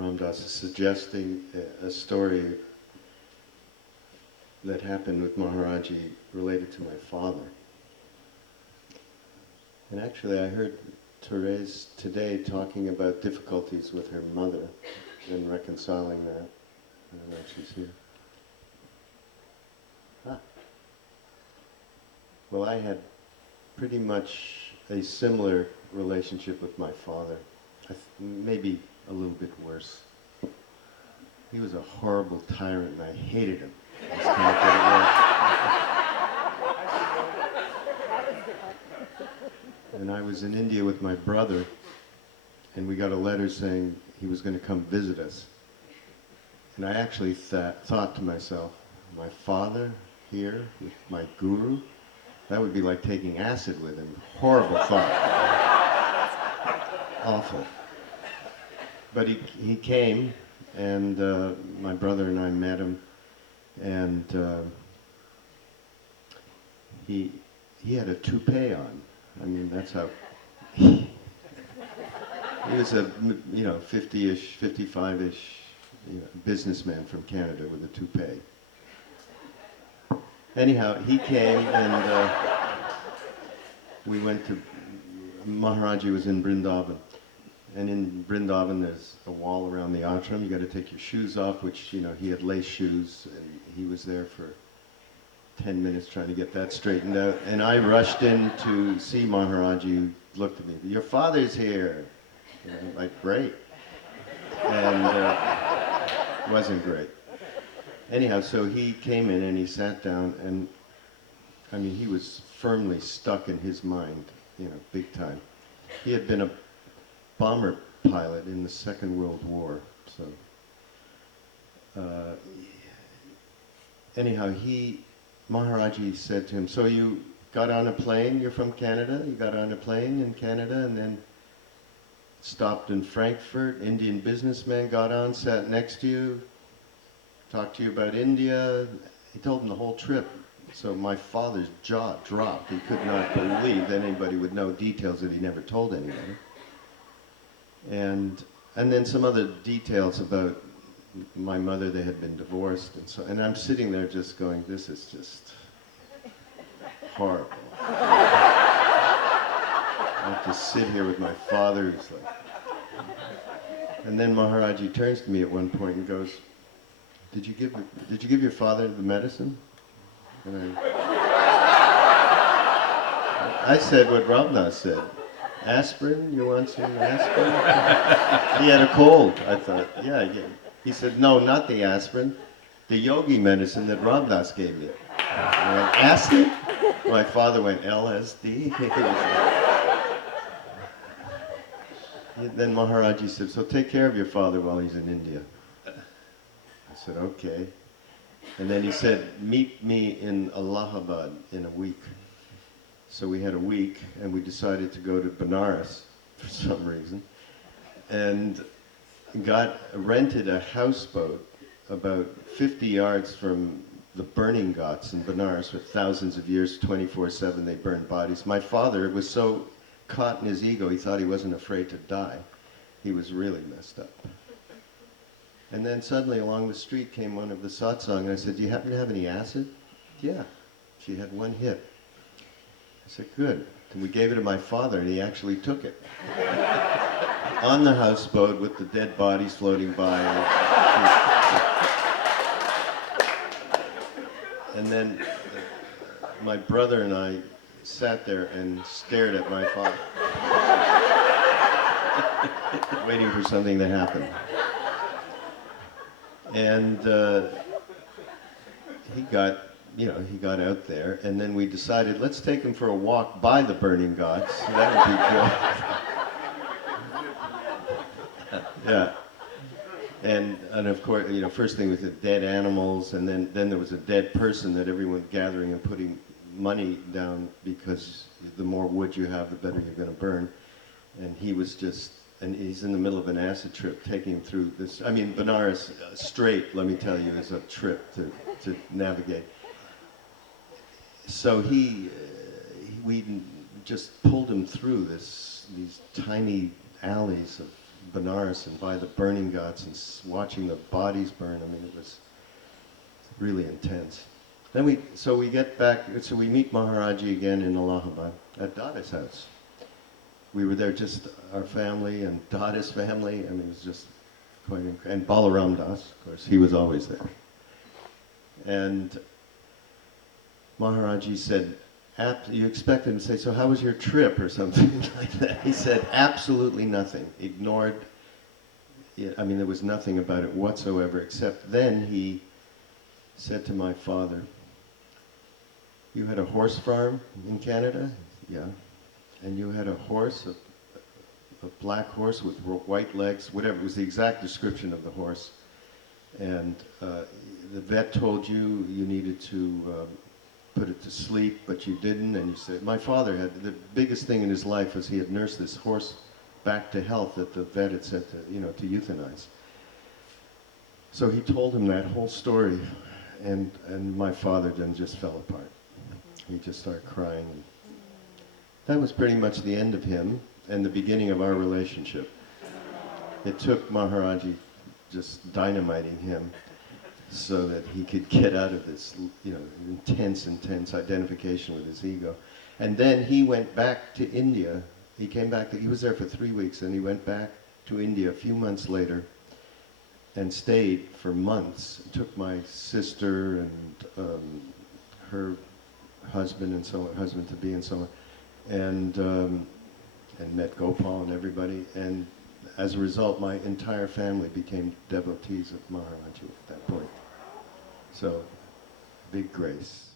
Ram Dass is suggesting a story that happened with Maharaj-ji related to my father. And actually I heard Therese today talking about difficulties with her mother and reconciling that. I don't know if she's here. Well, I had pretty much a similar relationship with my father, maybe a little bit worse. He was a horrible tyrant and I hated him. That's kind of what it was. And I was in India with my brother, and we got a letter saying he was going to come visit us. And I actually thought to myself, my father here with my guru, that would be like taking acid with him. Horrible thought. Awful. But he came, and my brother and I met him, and he had a toupee on. I mean, that's how he was a 50-ish, 55-ish businessman from Canada with a toupee. Anyhow, he came and we went to, Maharaj-ji was in Vrindavan. And in Vrindavan there's a wall around the ashram. You got to take your shoes off, which, he had lace shoes, and he was there for 10 minutes trying to get that straightened out. And I rushed in to see Maharaj-ji, who looked at me, your father's here. Like, great. And it wasn't great. Anyhow, so he came in and he sat down, and I mean, he was firmly stuck in his mind, big time. He had been a bomber pilot in the Second World War, so anyhow, Maharaj-ji said to him, so you got on a plane, you're from Canada, you got on a plane in Canada and then stopped in Frankfurt, Indian businessman got on, sat next to you, talked to you about India. He told him the whole trip. So my father's jaw dropped. He could not believe that anybody would know details that he never told anybody. And then some other details about my mother. They had been divorced, and I'm sitting there just going, this is just horrible. I have to sit here with my father who's like... And then Maharaj-ji turns to me at one point and goes, Did you give your father the medicine? And I said what Ravnas said. Aspirin? You want some aspirin? He had a cold. I thought, yeah. He said, no, not the aspirin. The yogi medicine that Ravnas gave me. I went, acid? My father went, LSD? Then Maharaj-ji said, so take care of your father while he's in India. I said, okay. And then he said, meet me in Allahabad in a week. So we had a week, and we decided to go to Benares for some reason, and rented a houseboat about 50 yards from the burning ghats in Benares, with thousands of years, 24/7, they burned bodies. My father was so caught in his ego, he thought he wasn't afraid to die. He was really messed up. And then suddenly along the street came one of the satsang, and I said, do you happen to have any acid? Yeah. She had one hit. I said, good. And we gave it to my father, and he actually took it. On the houseboat with the dead bodies floating by. And then my brother and I sat there and stared at my father, waiting for something to happen. And he got out there, and then we decided, let's take him for a walk by the burning ghats. That would be good. Yeah. And of course, first thing was the dead animals, and then there was a dead person that everyone gathering and putting money down, because the more wood you have, the better you're going to burn. And he was just, and he's in the middle of an acid trip, taking him through this. I mean, Benares straight, let me tell you, is a trip to navigate. So we just pulled him through these tiny alleys of Benares and by the burning ghats and watching the bodies burn. I mean, it was really intense. Then we get back, so we meet Maharaj-ji again in Allahabad at Dada's house. We were there, just our family and Dada's family. I mean, it was just quite incredible. And Balaram Das, of course, he was always there. And Maharaj-ji said, you expect him to say, so how was your trip or something like that? He said, absolutely nothing. Ignored. I mean, there was nothing about it whatsoever, except then he said to my father, you had a horse farm in Canada? Yeah. And you had a horse, a black horse with white legs, whatever. It was the exact description of the horse. And the vet told you you needed to put it to sleep, but you didn't. And you said, my father had, the biggest thing in his life was he had nursed this horse back to health that the vet had said to euthanize. So he told him that whole story, and my father then just fell apart. He just started crying. And that was pretty much the end of him and the beginning of our relationship. It took Maharaj-ji just dynamiting him so that he could get out of this, intense identification with his ego. And then he went back to India. He came back, he was there for 3 weeks, and he went back to India a few months later and stayed for months. Took my sister and her husband and so on, husband-to-be and so on, and met Gopal and everybody. And as a result, my entire family became devotees of Maharaj-ji at that point. So, big grace.